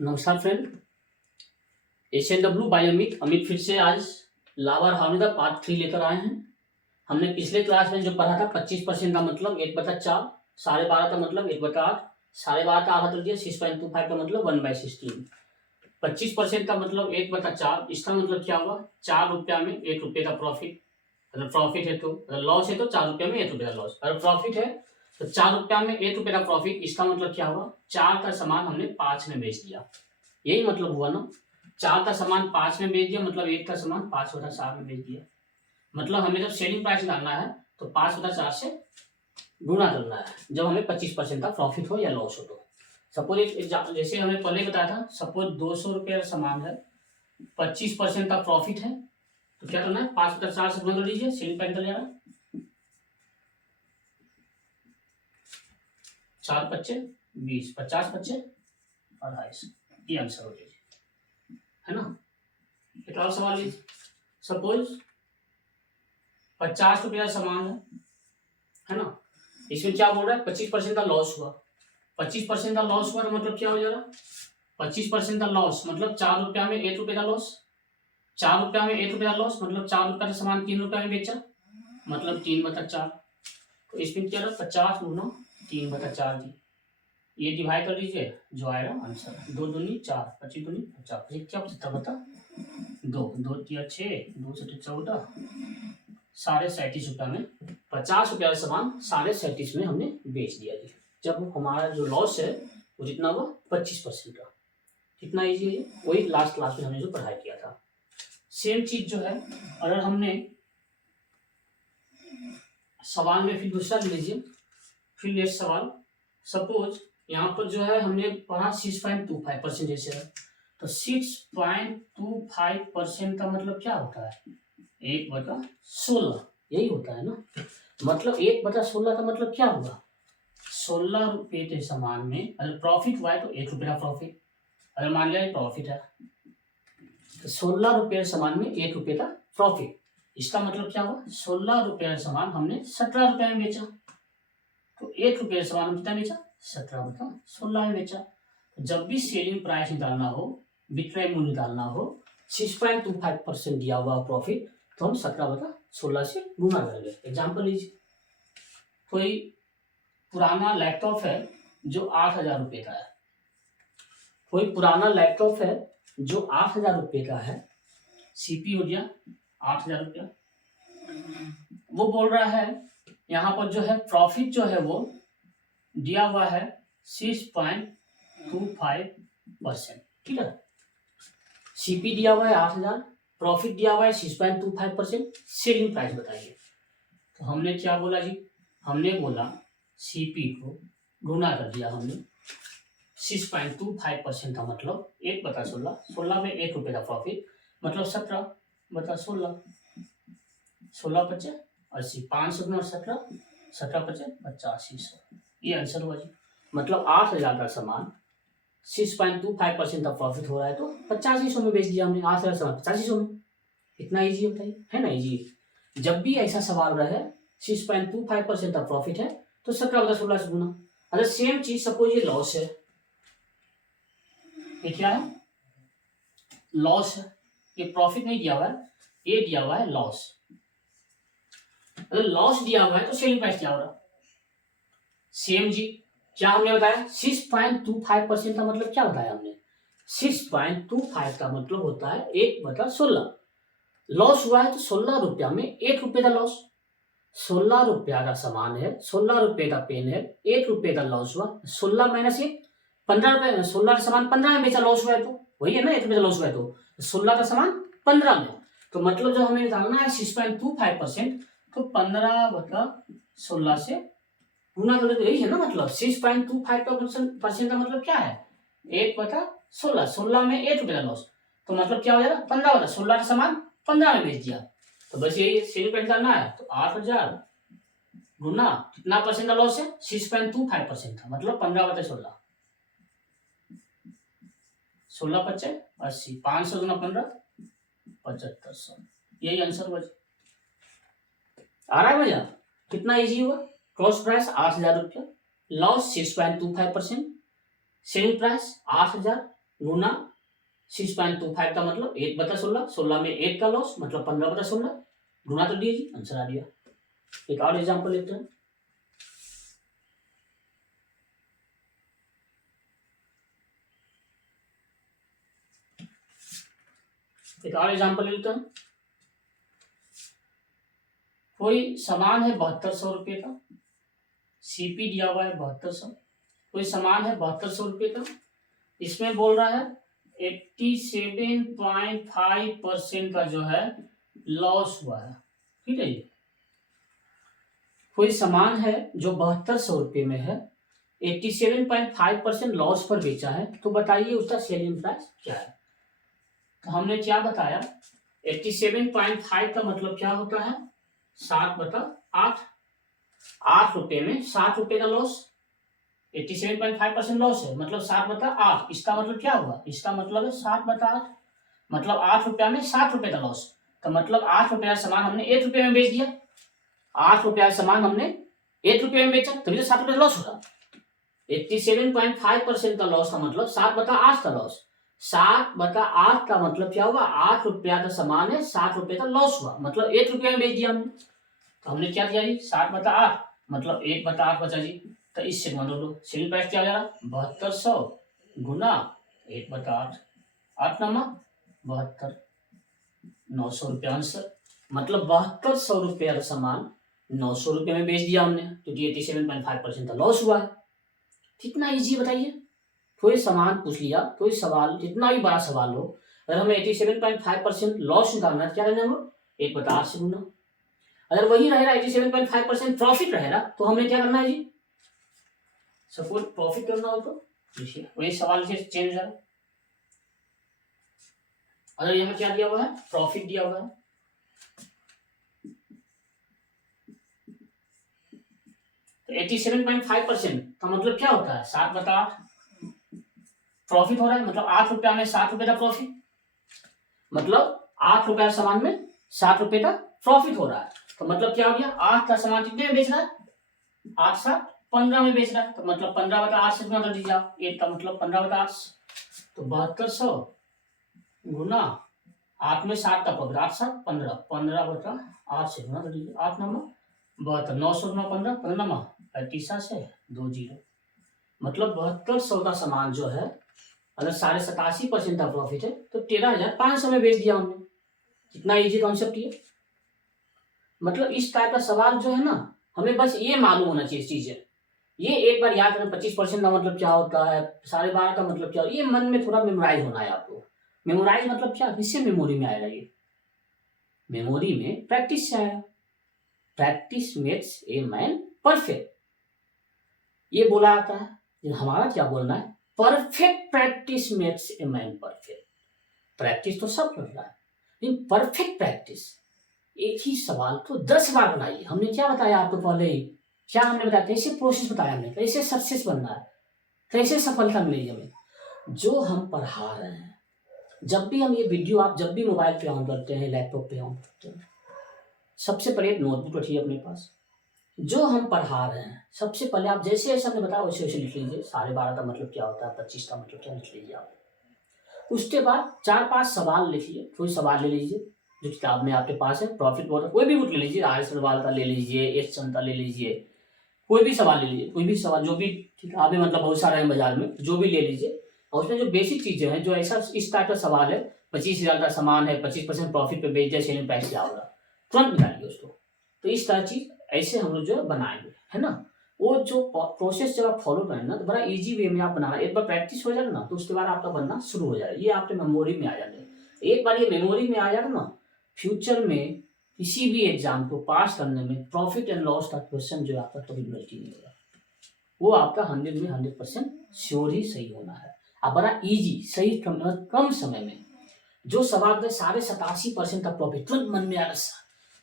नमस्कार friend, एच.एन.डब्ल्यू bye Amit फिर से आज लावर हार्मोनी पार्ट 3 लेकर आए हैं। हमने पिछले क्लास में जो पढ़ा था 25% का मतलब 1/4, 12.5 का मतलब 1/8, 12.5 का आधा कर दिया, 6.25 का मतलब 1/16। 25% का मतलब 1/4, इसका मतलब क्या होगा? 4 रुपया में 1 रुपये का प्रॉफिट। अगर प्रॉफिट है तो, अगर लॉस है तो 4 रुपया में 1 रुपये का लॉस। अगर प्रॉफिट है तो 4 रुपया में 1 रुपये का प्रॉफिट। इसका मतलब क्या हुआ? 4 का सामान हमने 5 में बेच दिया, यही मतलब हुआ ना। 4 का सामान 5 में बेच दिया मतलब 1 का सामान 5/4 में बेच दिया। मतलब हमें जब सेलिंग प्राइस निकालना है तो 5/4 से गुणा करना है, जब हमें 25% का प्रॉफिट हो या लॉस हो तो। सपोज जैसे हमने पहले बताया था, सपोज 200 रुपये का सामान है, 25% का प्रॉफिट है, तो क्या करना है? 5/4 से गुणा कर लीजिए, सेलिंग प्राइस निकल जाएगा। 4 पच्चे 20, 50 पच्चे 250, ये आंसर हो जाएगा, है ना। एक और सवाल लीजिए। सपोज 50 रुपये का सामान है ना। इसमें क्या बोल रहा है? 25% का लॉस हुआ। 25% का लॉस हुआ तो मतलब क्या हो जाएगा? 25% का लॉस मतलब 4 रुपया में 1 रुपये का लॉस। 4 रुपया में 1 रुपये का लॉस मतलब 4 रुपया का सामान 3 रुपया में बेचा, मतलब 3/4। तो इसमें क्या रहा? 50 गुना 3/4 जी। ये डिवाइड कर लीजिए, जो आएगा आंसर 2 दूनी 4, 25 दूनी 50, क्या 75 बता 2, 2 तिया 6, 2 से 14, 37.5 रुपया में 50 रुपया का सामान 37.5 में हमने बेच दिया जी। जब हमारा जो लॉस है वो जितना हुआ 25% का। कितना ईजी है, वही लास्ट क्लास में हमने जो पढ़ाई किया था। सेम चीज जो है, अगर हमने सवाल में फिर दूसरा ले लीजिए, फिर नेक्स्ट सवाल। सपोज यहाँ पर जो है हमने पढ़ा 6.25% जैसे है, तो 6.25% का मतलब क्या होता है? 1/16, यही होता है ना। मतलब 1/16 का मतलब क्या हुआ? 16 रुपये के सामान में अगर प्रॉफिट हुआ है तो 1 रुपये का प्रॉफिट। अगर मान लिया प्रॉफिट है तो 16 रुपये के सामान में 1 रुपये का प्रॉफिट। इसका मतलब क्या हुआ? 16 रुपये का सामान हमने 17 रुपये में बेचा, तो 1 रुपये का सामान हम कितना बेचा? 17/16 में बेचा। जब भी सेलिंग प्राइस निकालना हो, विक्रय मूल्य निकालना हो, 6.25% दिया हुआ प्रॉफिट, तो हम 17/16 से गुना करेंगे। एग्जाम्पल लीजिए, कोई पुराना लैपटॉप है जो 8,000 रुपये का है। कोई पुराना लैपटॉप है जो 8,000 रुपये का है, सीपी हो गया 8,000 रुपया। वो बोल रहा है यहाँ पर जो है प्रॉफिट जो है वो दिया हुआ है 6.25%, ठीक है। सीपी दिया हुआ है 8,000, प्रॉफिट दिया हुआ है 6.25%। सेलिंग प्राइस बताइए। तो हमने क्या बोला जी? हमने बोला सीपी को गुना कर दिया हमने 6.25% का मतलब 1/16, 16 में 1 रुपये का प्रॉफिट, मतलब 17/16, 16 पच्चे 80, 500 गुना 17, 17 पच्चे 8500, ये आंसर हुआ जी। मतलब 8,000 का सामान 6.25% का प्रॉफिट हो रहा है तो 8500 में बेच दिया हमने। 8,000 सामान 8500 में। इतना ईजी होता है ना। ईजी जब भी ऐसा सवाल रहे 6.25% का प्रॉफिट है तो 17/16 से गुना। अगर सेम चीज सपोज ये लॉस है, ये क्या है? लॉस है। ये प्रॉफिट नहीं दिया हुआ है, ये दिया हुआ है लॉस। अगर लॉस दिया हुआ है तो सेलिंग प्राइस क्या हो रहा? सेम जी। क्या हमने बताया? 6.25% का मतलब क्या बताया हमने? 6.25 का मतलब होता है 1/16। लॉस हुआ है तो 16 रुपया में 1 रुपये का लॉस। 16 रुपया का सामान है, 16 रुपये का पेन है, 1 रुपये का लॉस हुआ। 16 माइनस 1, 15 रुपये। 16 का सामान 15 में बेचा, लॉस हुआ है तो वही है ना, 1 रुपये का लॉस हुआ है तो 16 का सामान 15 में। तो मतलब जो हमें निकालना है 6.25%, तो 15/16 से गुना कर, यही है ना। मतलब 6.25% का मतलब क्या है? 1/16, 16 में 1 रुपये का लॉस, तो मतलब क्या हो जाएगा? 15/16 का सामान 15 में बेच दिया। तो बस यही सेलिंग प्राइस निकालना है। तो 8,000 गुना कितना परसेंट का लॉस है? 6.25% का मतलब 15/16, 16 पच्चे 80, 500 गुना 15 7500, यही आंसर हुआ। आ रहा है भैया? कितना इजी हुआ। क्रॉस प्राइस 8,000 रुपया, लॉस 6.25%, सेलिंग प्राइस 8,000 गुना 6.25 का मतलब 8/16, 16 में 8 का लॉस मतलब 15/16, गुना कर दिए जी, आंसर आ गया। एक और एग्जाम्पल लेते हैं। एक और एग्जाम्पल लेते हैं। कोई सामान है 7200 रुपये का, सीपी दिया हुआ है 7200, कोई सामान है 7200 रुपये का, इसमें बोल रहा है 87.5% का जो है लॉस हुआ है, ठीक है जी। कोई सामान है जो 7200 रुपये में है, 87.5% लॉस पर बेचा है, तो बताइए उसका सेलिंग प्राइस क्या है। तो हमने क्या बताया, 87.5 का मतलब क्या होता है, 7/8, 8 रुपये में 7 रुपये का लॉस, 87.5% लॉस है मतलब 7/8, इसका मतलब क्या हुआ, इसका मतलब है 7/8, मतलब 8 रुपया में 7 रुपये का लॉस, तो मतलब 8 रुपया सामान हमने 1 रुपये में बेच दिया, 8 रुपया सामान हमने 1 रुपये में बेचा, तभी तो 7 रुपये लॉस होगा। 87.5% का लॉस का मतलब 7/8 का लॉस, 7/8 का मतलब क्या हुआ, 8 रुपया का सामान है, 7 रुपये का लॉस हुआ, मतलब 1 रुपये में बेच दिया हमने, तो हमने क्या किया जी, 7/8 मतलब 1/8 बचा जी, तो इससे मतलब लो सेलिंग प्राइस क्या आ जा रहा, 7200 गुना 1/8, 8 नंबर 72, 900 रुपया आंसर, मतलब 7200 रुपया का सामान 900 रुपये में बेच दिया हमने, क्योंकि 87.5% का लॉस हुआ है। कितना इजी बताइए, कोई सामान पूछ लिया, कोई सवाल जितना भी बड़ा सवाल हो, अगर हमें 87.5% लॉस निकालना है क्या करना है, 1/8 से गुना, अगर वही रहेगा 87.5% प्रॉफिट रहेगा तो हमें क्या करना है जी, सपोज प्रॉफिट करना हो तो देखिए वही सवाल से चेंज है, अगर यहाँ क्या दिया हुआ है, प्रॉफिट दिया हुआ है, तो 87.5% का मतलब क्या होता है, 7/8 प्रॉफिट हो रहा है, मतलब 8 रुपया में 7 रुपये का प्रॉफिट, मतलब 8 रुपया सामान में 7 रुपये का प्रॉफिट हो रहा है, तो मतलब क्या हो गया, 8 का सामान कितने में बेच रहा है, 8 7 15 में बेच रहा है, तो मतलब 15/8 से गुना कर दीजिए आप, 1 का मतलब 15/8, तो 7200 गुना 8 में 7 का प्रॉफिट, 8 7 15, 15/8 से गुना कर दीजिए, 8 नंबर 72, 900 गुना 15, 15 नंबर 35 से 2 जीरो, मतलब 7200 का सामान जो है, अगर 87.5% का प्रॉफिट है तो 13,500 में बेच दिया हमने। कितना इजी कॉन्सेप्ट ये, मतलब इस टाइप का सवाल जो है ना, हमें बस ये मालूम होना चाहिए चीजें, ये एक बार याद करें, 25% का मतलब क्या होता है, 12.5 का मतलब क्या, ये मन में थोड़ा मेमोराइज होना है आपको। मेमोराइज मतलब क्या, किससे मेमोरी में आएगा, ये मेमोरी में प्रैक्टिस से आएगा, practice makes a man perfect, ये बोला जाता है, हमारा क्या बोलना है, perfect practice makes a man perfect, practice तो सब कर रहा है, लेकिन परफेक्ट प्रैक्टिस, एक ही सवाल को 10 बार बनाइए, हमने क्या बताया आपको पहले ही, क्या हमने बताया, कैसे प्रोसेस बताया हमने, कैसे सक्सेस बनना है, कैसे सफलता मिलेगी हमें, जो हम पढ़ा रहे हैं, जब भी हम ये वीडियो, आप जब भी मोबाइल पे ऑन करते हैं, लैपटॉप पे ऑन करते हैं, सबसे पहले एक नोटबुक रखिए अपने पास, जो हम पढ़ा रहे हैं सबसे पहले आप जैसे जैसे हमने बताया वैसे वैसे लिख लीजिए, 12.5 का मतलब क्या होता है, 25 का मतलब क्या, लिख लीजिए आप, उसके बाद 4-5 सवाल लिखिए, कोई सवाल ले लीजिए जो किताब में आपके पास है, प्रॉफिट वॉटर कोई भी बुक ले लीजिए, आर्य सवाल का ले लीजिए, एस चंद का ले लीजिए, कोई भी सवाल ले लीजिए, कोई भी सवाल, जो भी किताबें मतलब बहुत सारे हैं बाजार में, जो भी ले लीजिए, और उसमें जो बेसिक चीजें हैं, जो ऐसा इस टाइप का सवाल है, 25,000 का सामान है, 25% प्रॉफिट पे बेच दिया, सेलिंग प्राइस क्या होगा, तुरंत निकालिए उसको, तो इस तरह चीज ऐसे हम लोग जो बनाएंगे, है ना, वो जो प्रोसेस जब आप फॉलो करें ना, तो बड़ा इजी वे में आप बनाना, एक बार प्रैक्टिस हो जाएगा ना, तो उसके बाद आपका बनना शुरू हो जाएगा, ये आपके मेमोरी में आ जाएगा, एक बार ये मेमोरी में आ जाएगा ना, फ्यूचर में किसी भी एग्जाम को पास करने में प्रॉफिट एंड लॉस का क्वेश्चन जो आपका कभी गलती नहीं होगा, वो आपका 100 में 100% श्योर ही सही होना है, अब बड़ा इजी सही कम समय में जो सवाल में 87.5% का प्रॉफिट तुरंत मन में आया,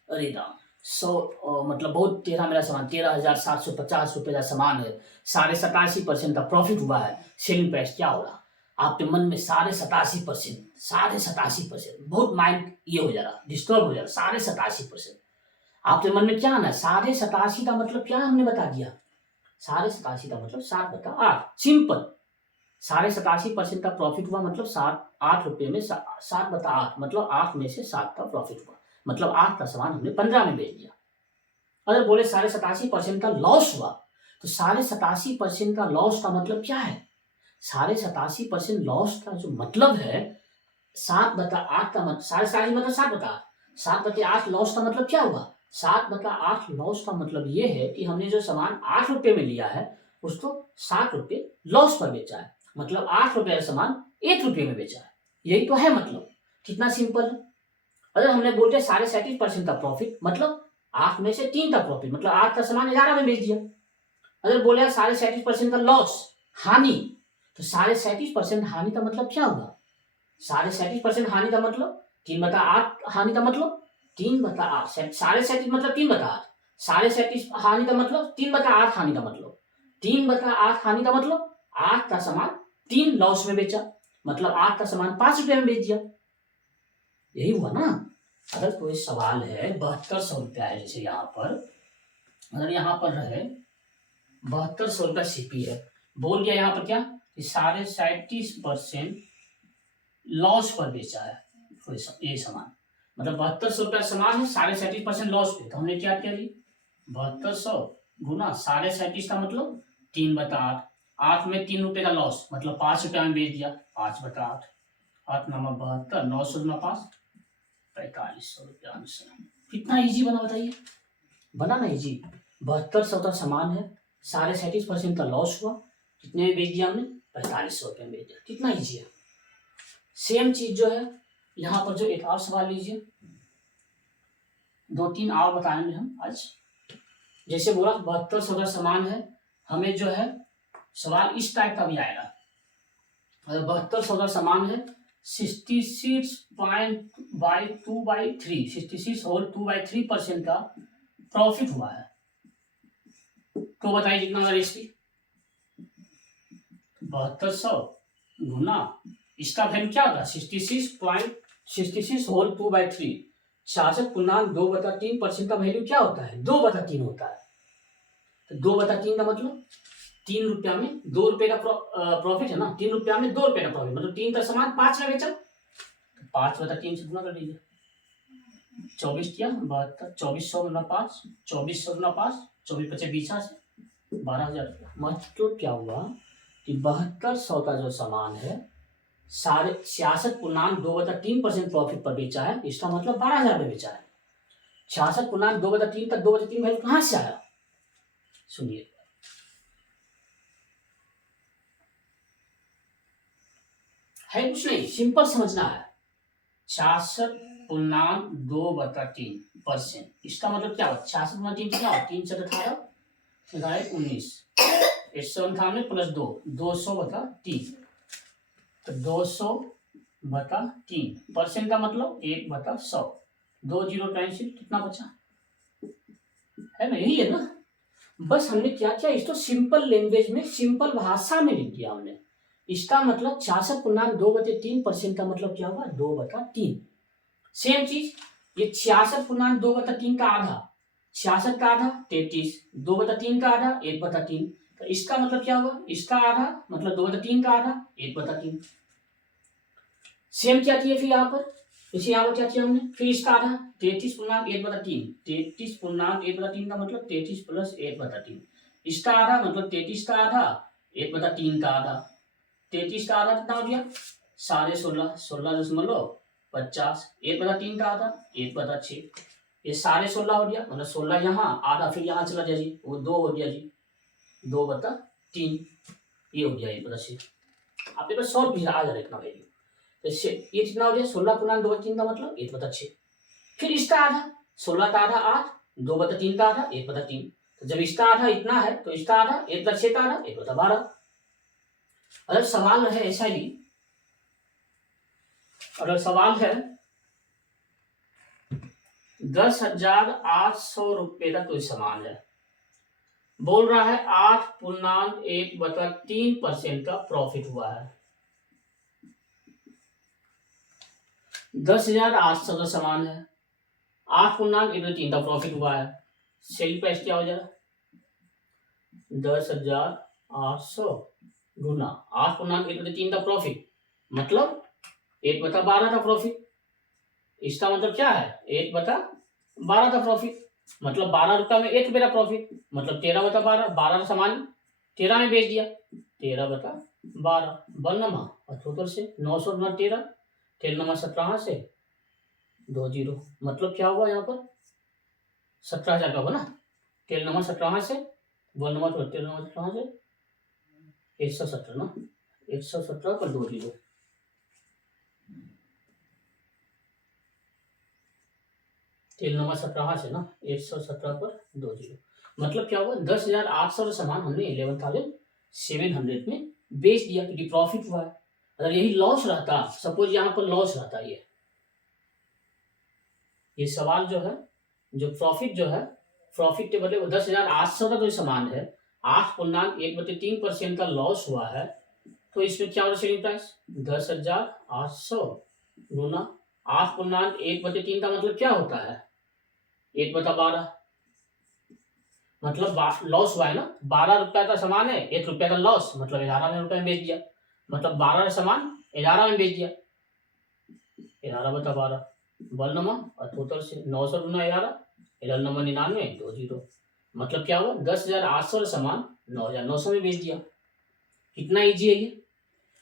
अरे राम 100 मतलब बहुत तेरह, मेरा सामान 13,750 रुपये का सामान है, 87.5% का प्रॉफिट हुआ है, सेलिंग प्राइस क्या होगा, आपके मन में 87.5% बहुत माइंड ये हो जा रहा, डिस्टर्ब हो जा रहा, 87.5%, आपके मन में क्या आना है, 87.5 का मतलब क्या हमने बता दिया, 87.5 का मतलब 7/8, सिंपल, 87% का प्रॉफिट हुआ, मतलब 8 रुपये में 7/8, मतलब 8 में से 7 का प्रॉफिट हुआ, मतलब 8 का सामान हमने 15 में बेच दिया। अगर बोले 87% का लॉस हुआ, तो 87% का लॉस का मतलब क्या है? 87% लॉस का जो मतलब है, 7/8 का मतलब 87 मतलब 7/8, 7/8 लॉस का मतलब क्या हुआ? 7/8 लॉस का मतलब ये है कि हमने जो सामान 8 रुपये में लिया है, उसको 7 रुपये लॉस पर बेचा है, मतलब 8 रुपये का सामान 1 रुपये में बेचा है। यही तो है मतलब। कितना सिंपल है। अगर हमने बोल दिया 37% का प्रॉफिट, मतलब 8 में से 3 का प्रॉफिट, मतलब 8 का सामान 11 में बेच दिया। अगर बोले 37% का लॉस, हानि, तो 37% हानि का मतलब क्या होगा? 37% हानि का मतलब 3/8 हानि का मतलब 3/8, 37 मतलब 3/8, 37 हानि का मतलब 3/8 हानि का मतलब 3/8 हानि का मतलब 8 का सामान 3 लॉस में बेचा, मतलब 8 का सामान 5 रुपये में बेच दिया। यही हुआ ना। अगर कोई सवाल है 7200 रुपया है, जैसे यहाँ पर, अगर यहाँ पर रहे 7200 रुपया सीपी है, बोल दिया यहाँ पर क्या कि 37% लॉस पर बेचा है ये सामान, मतलब 7200 रुपया सामान है, 37% लॉस पे, तो हमने क्या किया जी, 7200 गुना 37 का मतलब 3/8, 8 में 3 रुपये का लॉस, मतलब 5 रुपया में बेच दिया, 5/8, 8×9 = 72, 900 गुना 5, 4500 रुपया आंसर। कितना इजी बना बताइए, बना ना इजी। 7200 का सामान है, 37.5% का लॉस हुआ, कितने में बेच दिया हमने? 4500 रुपये में बेच दिया। कितना इजी है। सेम चीज जो है यहाँ पर, जो एक और सवाल लीजिए, 2-3 और बताएंगे हम आज। जैसे बोला 7200 का सामान है, हमें जो है सवाल इस टाइप का भी आएगा। अगर 7200 का सामान है, 66/2/3 का प्रॉफिट हुआ है, तो बताइए कितना होगा रेशो? 7200 गुना इसका वैल्यू क्या होगा? 66 होल 2/3, 66.2/3% का वैल्यू क्या होता है? 2/3 होता है। तो 2/3 का मतलब 3 रुपया में 2 रुपये का प्रॉफिट है ना, 3 रुपया में 2 रुपये का प्रॉफिट, मतलब 3 का सामान 5 में बेचा, तो 5/3 से गुना कर लीजिए। 24 किया 72, 2400 गुना 5, 2400 गुना 5, 24×5 = 12,000 रुपया। मतलब क्या हुआ कि 7200 का जो सामान है, 66.2/3% प्रॉफिट पर बेचा है, इसका मतलब 12,000 में बेचा है। 66.2/3 का 2/3 वैल्यू कहां से आया? सुनिए, है कुछ नहीं, सिंपल समझना है। 66.2/3%, इसका मतलब क्या हुआ? 66/3 कितना हुआ? 3 × 18 = 19, 198 + 2, 200/3, तो 200/3 परसेंट का मतलब 1/100, 2 जीरो कैंसिल, कितना बचा? है ना, यही है ना। बस हमने क्या किया, इसको सिंपल लैंग्वेज में, सिंपल भाषा में लिख दिया हमने। इसका मतलब 66.2/3% का मतलब क्या हुआ? 2/3। सेम चीज ये 66.2/3 का आधा, 66 का आधा 33, 2/3 का आधा 1/3, तो इसका मतलब क्या हुआ? इसका आधा मतलब 2/3 का आधा 1/3। सेम क्या किया फिर यहाँ पर, इसे यहाँ पर क्या किया हमने, फिर इसका आधा 33.1/3, 33.1/3 का मतलब 33 + 1/3, इसका आधा मतलब 33 का आधा 1/3 का आधा, 33 का आधा कितना हो गया? 16.5, 16.50, 1/3 का आधा 1/6, ये 16.5 हो गया, मतलब 16 यहाँ, आधा फिर यहाँ चला जाए जी, वो 2 हो गया जी, 2/3, ये हो गया 1/6। आपके पास सॉल्व भी आ जाएगा इतना वैल्यू। तो ये कितना हो गया? 16.2/3 का मतलब 1/6, फिर इसका आधा, 16 का आधा 8, 2/3 का आधा 1/3, तो जब इसका आधा इतना है तो इसका आधा 1/6 का आधा 1/12। अगर सवाल है ऐसा ही, अगर सवाल है 10,800 रुपये का कोई सामान है, बोल रहा है 8.1/3% का प्रॉफिट हुआ है। 10,800 का सामान है, 8.1/3 का प्रॉफिट हुआ है। सेल प्राइस क्या हो जाएगा? 10,800 गुना 8/1/3 का प्रॉफिट, मतलब 1/12 का प्रॉफिट। इसका मतलब क्या है, 1/12 का प्रॉफिट, मतलब 12 रुपया में 1 रुपये का प्रॉफिट, मतलब 13/12, 12 का सामान 13 में बेच दिया, 13/12 बननमा और टोटल से 900 गुना 13, 13 17 से 20, मतलब क्या हुआ यहाँ पर 17,000 का हुआ ना। 13 17 से 13 17 से 170 ना, 170 पर 20, 13 17 से ना 170 पर 20, मतलब क्या हुआ 10,800 का सामान हमने 11,700 में बेच दिया, क्योंकि प्रॉफिट हुआ है। अगर यही लॉस रहता, सपोज यहाँ पर लॉस रहता, ये सवाल जो है, जो प्रॉफिट जो है, प्रॉफिट के बदले 10,800 का जो सामान है 8/1/3% का लॉस हुआ है, तो इसमें क्या होगा सेलिंग प्राइस 10,800 गुना 8/1/3 का मतलब क्या होता है 1/12, मतलब लॉस हुआ है ना। 12 रुपया का सामान है, 1 रुपया का लॉस, मतलब 11 रुपये में बेच दिया, मतलब 12 का सामान 11 में बेच दिया, 11/12 बल नंबर और टोटल से 900 गुना 11, 99 20, मतलब क्या हुआ 10,800 का सामान 9,900 में बेच दिया। कितना इजी है ये।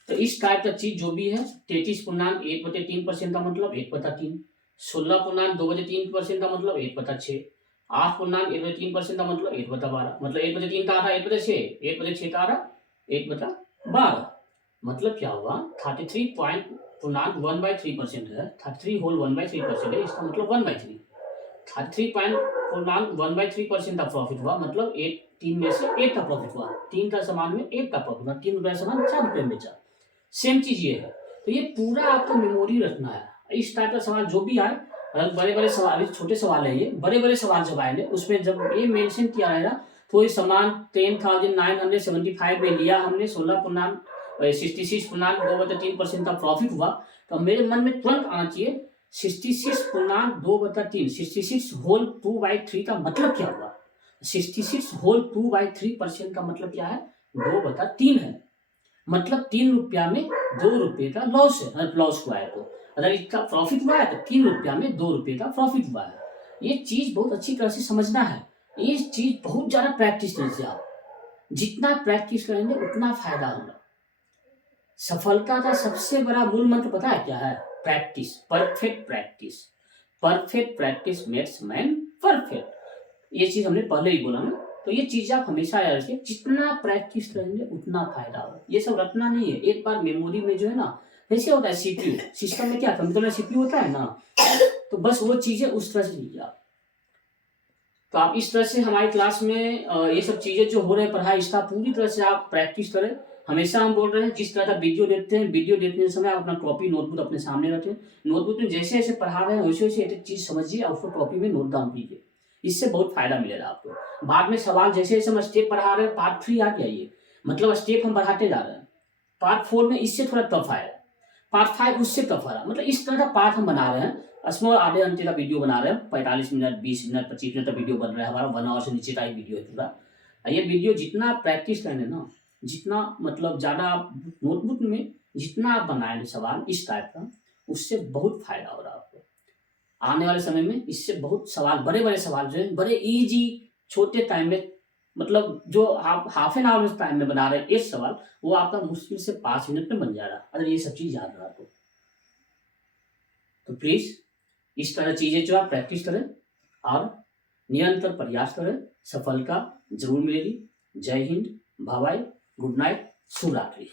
तो इस टाइप का चीज जो भी है 33.1/3% का मतलब 1/3, 16.2/3% का मतलब 1/6, 8.1/3% का मतलब 1/12, मतलब 1/3 का आधा 1/6, 1/6 का आधा 1/12, मतलब क्या हुआ 33.1/3% है, 33 होल 1/3% है, इसका मतलब 1/3, 33.1/3% का प्रॉफिट हुआ, मतलब 3 में से 1 का प्रॉफिट हुआ, 3 का सामान में 1 का प्रॉफिट हुआ, 3 रुपये सामान 4 रुपये में बेचा। सेम चीज ये है, तो ये पूरा आपको मेमोरी रखना है। इस टाइप का सवाल जो भी आए, अगर बड़े बड़े सवाल, छोटे सवाल है ये, बड़े बड़े सवाल जब आएंगे उसमें जब ये मेंशन किया रहेगा तो ये सामान 10,975 में लिया हमने, 66.2/3% का प्रॉफिट हुआ, तो मेरे मन में तुरंत आना चाहिए 66.2/3, 66 होल 2/3 का मतलब क्या हुआ, 66 होल 2/3% का मतलब क्या है 2/3 है, मतलब 3 रुपया में 2 रुपये का लॉस है, लॉस हुआ है। तो अगर इसका प्रॉफिट हुआ है तो 3 रुपया में 2 रुपये का प्रॉफिट हुआ है। ये चीज बहुत अच्छी तरह से समझना है, ये चीज बहुत ज्यादा प्रैक्टिस कीजिए आप, जितना प्रैक्टिस करेंगे उतना फायदा होगा। सफलता का सबसे बड़ा मूल मंत्र पता है क्या है, practice, perfect practice, perfect practice makes man perfect, ये चीज हमने पहले ही बोला ना। तो ये चीज आप हमेशा याद रखिए, जितना प्रैक्टिस करेंगे उतना फायदा होगा। ये सब रटना नहीं है, एक बार मेमोरी में जो है ना, जैसे होता है सीपीयू सिस्टम में, क्या कंप्यूटर में सीपीयू होता है ना, तो बस वो चीजें उस तरह से लीजिए आप। तो आप इस तरह से हमारी क्लास में ये सब चीजें जो हो रहे हैं पढ़ाई, इसका पूरी तरह से आप प्रैक्टिस करें। हमेशा हम बोल रहे हैं जिस तरह का वीडियो देखते हैं, वीडियो देखने समय आप अपना कॉपी नोटबुक अपने सामने रखें, नोटबुक में जैसे जैसे पढ़ा रहे हैं वैसे वैसे एक चीज समझिए और उसको कॉपी में नोट डाउन कीजिए, इससे बहुत फायदा मिलेगा आपको। बाद में सवाल जैसे जैसे हम स्टेप पढ़ा रहे हैं, पार्ट 3 आ गया ये, मतलब स्टेप हम बढ़ाते जा रहे हैं, पार्ट 4 में इससे थोड़ा टफ आएगा, पार्ट 5 उससे टफ आ रहा, मतलब इस तरह का पार्ट हम बना रहे हैं। स्मॉल आधे घंटे का वीडियो बना रहे हैं, 45 मिनट 20 मिनट 25 मिनट का वीडियो बन रहा है हमारा, 1 आवर से नीचे का ही वीडियो है पूरा। ये वीडियो जितना प्रैक्टिस करेंगे ना, जितना मतलब ज़्यादा आप नोटबुक में जितना आप बनाएंगे सवाल इस टाइप का, उससे बहुत फायदा हो रहा है आपको आने वाले समय में। इससे बहुत सवाल, बड़े बड़े सवाल जो है बड़े ईजी छोटे टाइम में, मतलब जो आप हाफ एन आवर टाइम में बना रहे हैं एक सवाल, वो आपका मुश्किल से 5 मिनट में बन जा रहा है, अगर ये सब चीज याद रहा तो प्लीज इस तरह चीजें जो आप प्रैक्टिस करें और निरंतर प्रयास करें, सफलता जरूर मिलेगी। जय हिंद, बाय बाय, गुड नाइट, शुभ रात्रि।